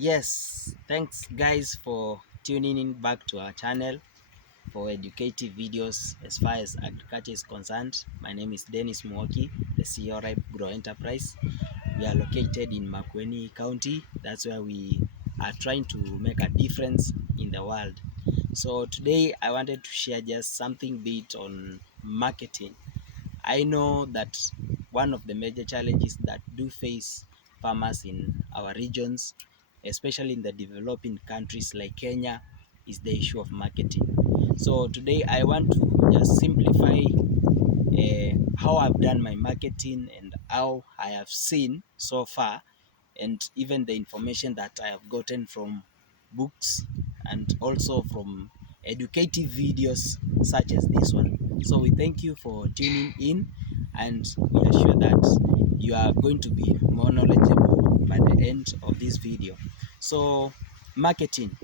Yes, thanks guys for tuning in back to our channel for educative videos as far as agriculture is concerned. My name is Dennis Mwoki, the CEO Ripe Grow Enterprise. We are located in Makueni County. That's where we are trying to make a difference in the world. So today I wanted to share just something bit on marketing. I know that one of the major challenges that do face farmers in our regions, especially in the developing countries like Kenya, is the issue of marketing. So today I want to just simplify how I've done my marketing and how I have seen so far, and even the information that I have gotten from books and also from educative videos such as this one. So we thank you for tuning in, and we are sure that you are going to be more knowledgeable by the end of this video. So marketing,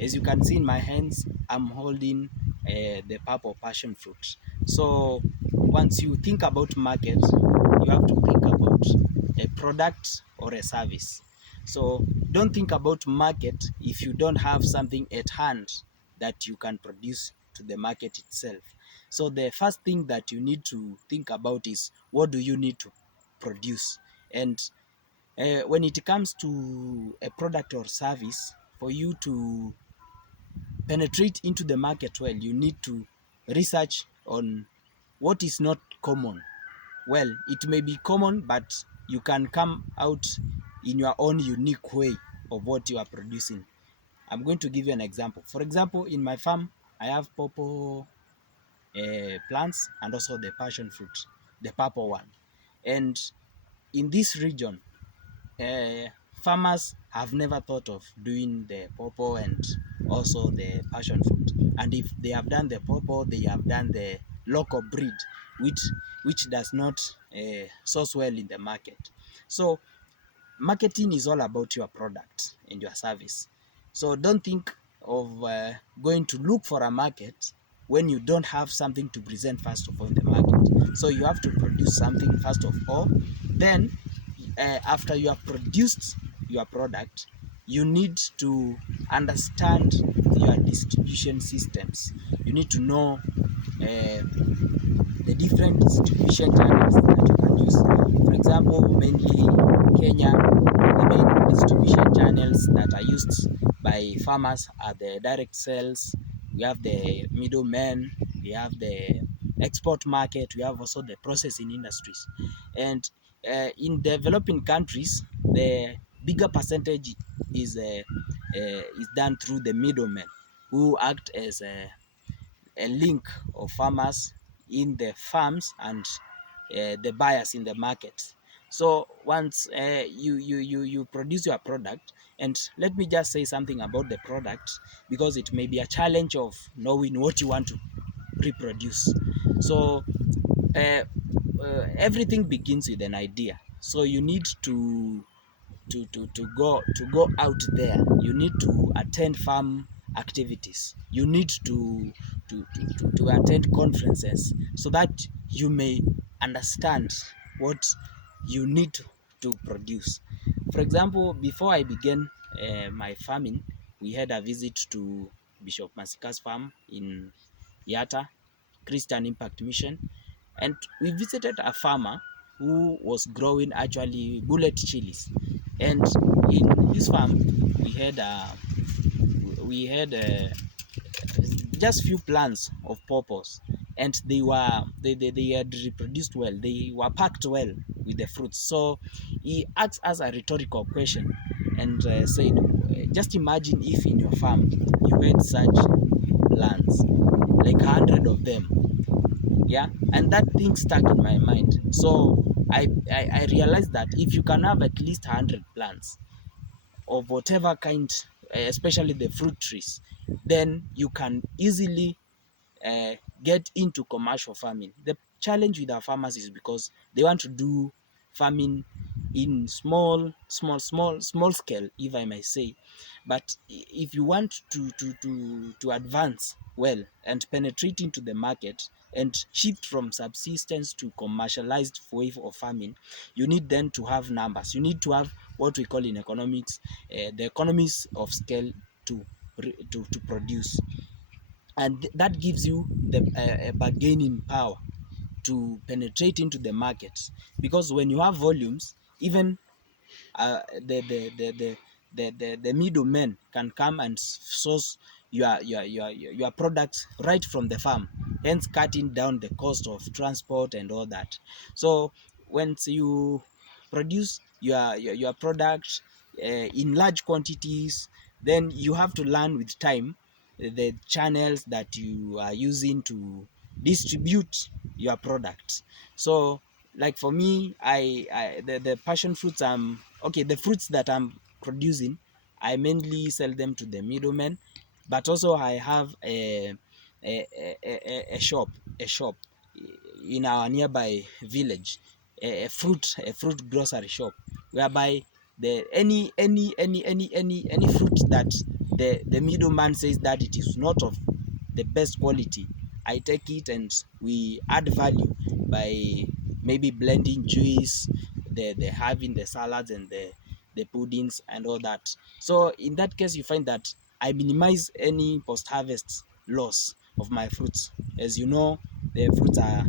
as you can see in my hands, I'm holding the purple passion fruit. So once you think about market, you have to think about a product or a service. So don't think about market if you don't have something at hand that you can produce to the market itself. So the first thing that you need to think about is, what do you need to produce? And when it comes to a product or service, for you to penetrate into the market well, you need to research on what is not common. Well, it may be common, but you can come out in your own unique way of what you are producing. I'm going to give you an example. For example, in my farm, I have purple plants and also the passion fruit, the purple one. And in this region, uh, farmers have never thought of doing the pawpaw and also the passion fruit. And if they have done the pawpaw, they have done the local breed, which does not source well in the market. So marketing is all about your product and your service. So don't think of going to look for a market when you don't have something to present first of all in the market. So you have to produce something first of all. Then after you have produced your product, you need to understand your distribution systems. You need to know the different distribution channels that you can use. For example, mainly Kenya, the main distribution channels that are used by farmers are the direct sales. We have the middlemen, we have the export market, we have also the processing industries. And in developing countries, the bigger percentage is done through the middlemen, who act as a link of farmers in the farms and the buyers in the market. So once you produce your product, and let me just say something about the product, because it may be a challenge of knowing what you want to reproduce. So uh, everything begins with an idea. So you need to go out there. You need to attend farm activities. You need to attend conferences so that you may understand what you need to produce. For example, before I began my farming, we had a visit to Bishop Masika's farm in Yata Christian Impact Mission, and we visited a farmer who was growing actually bullet chilies. And in his farm, we had just few plants of purpose, and they had reproduced well. They were packed well with the fruits. So he asked us a rhetorical question and said, just imagine if in your farm you had such plants, like 100 of them. Yeah, and that thing stuck in my mind. So I realized that if you can have at least 100 plants of whatever kind, especially the fruit trees, then you can easily uh, get into commercial farming. The challenge with our farmers is because they want to do farming in small scale, if I may say. But if you want to advance well and penetrate into the market and shift from subsistence to commercialized way of farming, you need then to have numbers. You need to have what we call in economics the economies of scale to to produce, and that gives you the a bargaining power to penetrate into the market, because when you have volumes, even uh, the, the, the, the, the middlemen can come and source your products right from the farm, hence cutting down the cost of transport and all that. So once you produce your product in large quantities, then you have to learn with time the channels that you are using to distribute your products. So like for me, the passion fruits, okay, the fruits that I'm producing, I mainly sell them to the middlemen, but also I have a shop, a shop in our nearby village, a fruit grocery shop, whereby the any fruit that the middleman says that it is not of the best quality, I take it and we add value by maybe blending juice, the having the salads and the puddings and all that. So in that case, you find that I minimize any post-harvest loss of my fruits. As you know, the fruits are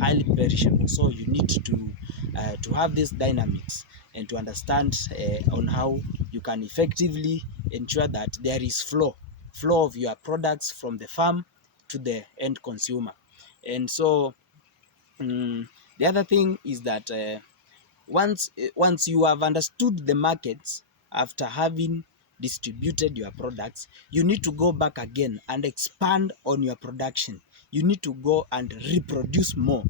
highly perishable, so you need to have this dynamics and to understand on how you can effectively ensure that there is flow of your products from the farm to the end consumer. And so the other thing is that once you have understood the markets, after having distributed your products, you need to go back again and expand on your production. You need to go and reproduce more.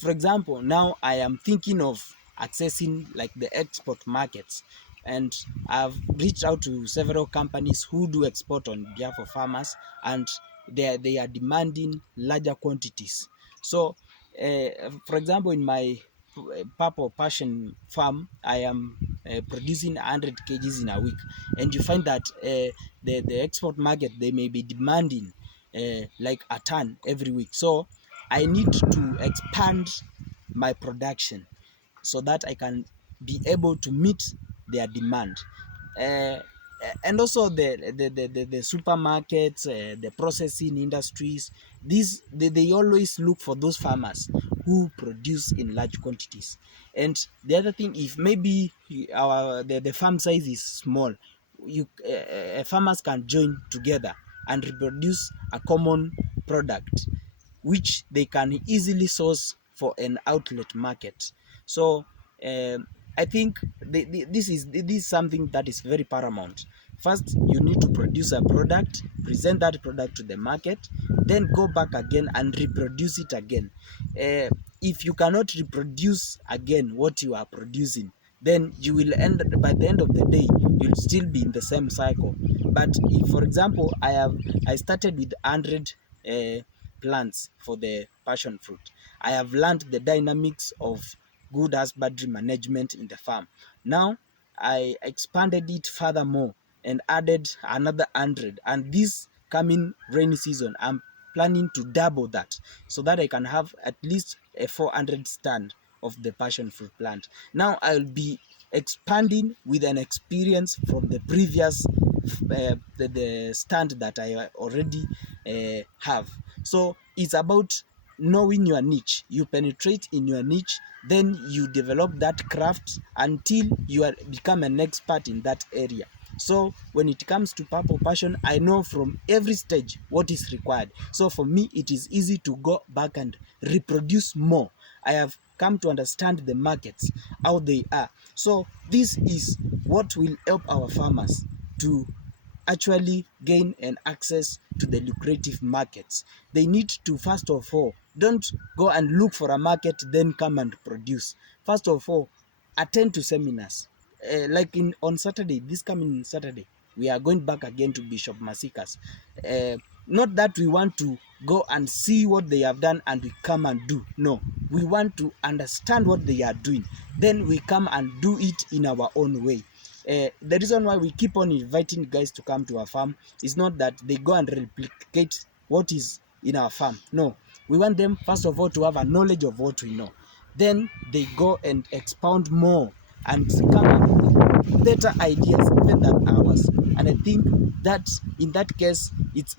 For example, now I am thinking of accessing like the export markets, and I've reached out to several companies who do export on behalf of farmers, and they are demanding larger quantities. So for example, in my purple passion farm, I am producing 100 kgs in a week, and you find that the export market, they may be demanding like a ton every week. So I need to expand my production so that I can be able to meet their demand. Uh, and also the supermarkets, the processing industries, they always look for those farmers who produce in large quantities. And the other thing, if maybe the farm size is small, farmers can join together and reproduce a common product which they can easily source for an outlet market. So I think this is something that is very paramount. First, you need to produce a product, present that product to the market, then go back again and reproduce it again. If you cannot reproduce again what you are producing, then you will end, by the end of the day, you'll still be in the same cycle. But if, for example, I started with 100 plants for the passion fruit, I have learned the dynamics of good husbandry management in the farm. Now I expanded it furthermore and added another 100, and this coming rainy season I'm planning to double that, so that I can have at least a 400 stand of the passion fruit plant. Now I'll be expanding with an experience from the previous the stand that I already have. So it's about knowing your niche. You penetrate in your niche, then you develop that craft until you are become an expert in that area. So when it comes to purple passion, I know from every stage what is required. So for me, it is easy to go back and reproduce more. I have come to understand the markets, how they are. So this is what will help our farmers to actually gain and access to the lucrative markets. They need to, first of all, don't go and look for a market then come and produce. First of all, attend to seminars. Like on Saturday, this coming Saturday, we are going back again to Bishop Masika's. Not that we want to go and see what they have done and we come and do. No, we want to understand what they are doing. Then we come and do it in our own way. The reason why we keep on inviting guys to come to our farm is not that they go and replicate what is in our farm. No, we want them first of all to have a knowledge of what we know. Then they go and expound more and come up with better ideas even than ours. And I think that in that case, it's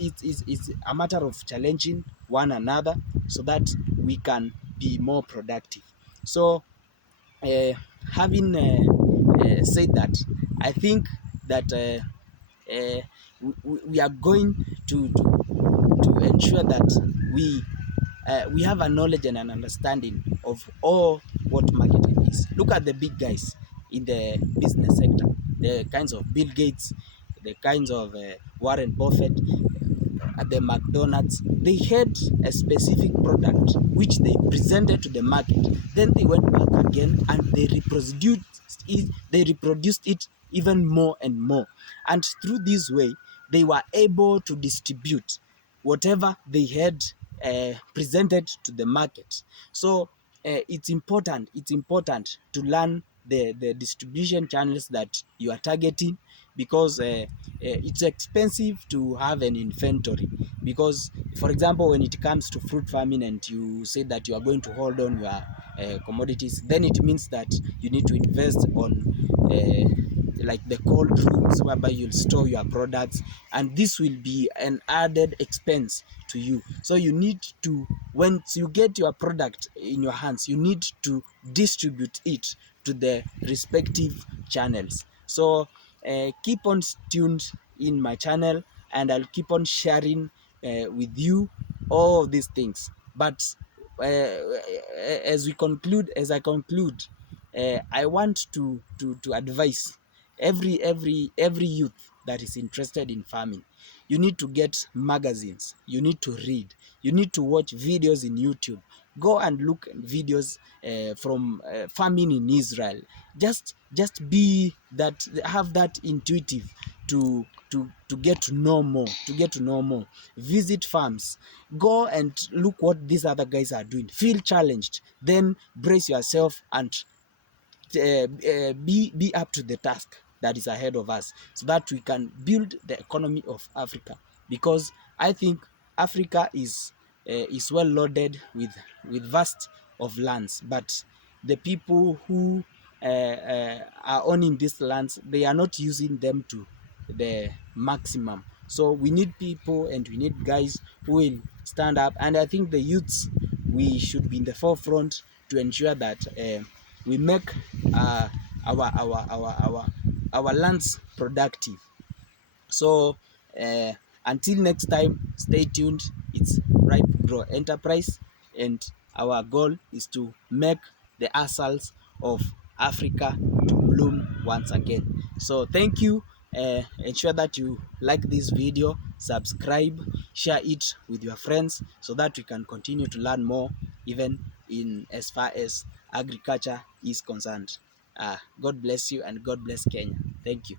a matter of challenging one another so that we can be more productive. So uh, having said that, I think that we are going to ensure that we have a knowledge and an understanding of all what marketing is. Look at the big guys in the business sector, the kinds of Bill Gates, the kinds of Warren Buffett, at the McDonald's. They had a specific product which they presented to the market. Then they went back again and they reproduced it even more and more. And through this way, they were able to distribute whatever they had presented to the market. So it's important to learn the distribution channels that you are targeting, because it's expensive to have an inventory. Because for example, when it comes to fruit farming and you say that you are going to hold on your commodities, then it means that you need to invest on like the cold rooms whereby you'll store your products, and this will be an added expense to you. So you need to, once you get your product in your hands, you need to distribute it to the respective channels. So keep on tuned in my channel, and I'll keep on sharing with you all of these things. But as I conclude, I want to advise every youth that is interested in farming. You need to get magazines, you need to read, you need to watch videos in YouTube. Go and look at videos from farming in Israel. Just be that, have that intuitive to get to know more, visit farms, go and look what these other guys are doing, feel challenged, then brace yourself and be up to the task that is ahead of us, so that we can build the economy of Africa. Because I think Africa is well loaded with vast of lands, but the people who are owning these lands, they are not using them to the maximum. So we need people and we need guys who will stand up, and I think the youths, we should be in the forefront to ensure that we make uh, our, our our our our lands productive. So uh, until next time, stay tuned. It's Ripe Grow Enterprise, and our goal is to make the assals of Africa to bloom once again. So thank you. Ensure that you like this video, subscribe, share it with your friends, so that we can continue to learn more, even in as far as agriculture is concerned. God bless you, and God bless Kenya. Thank you.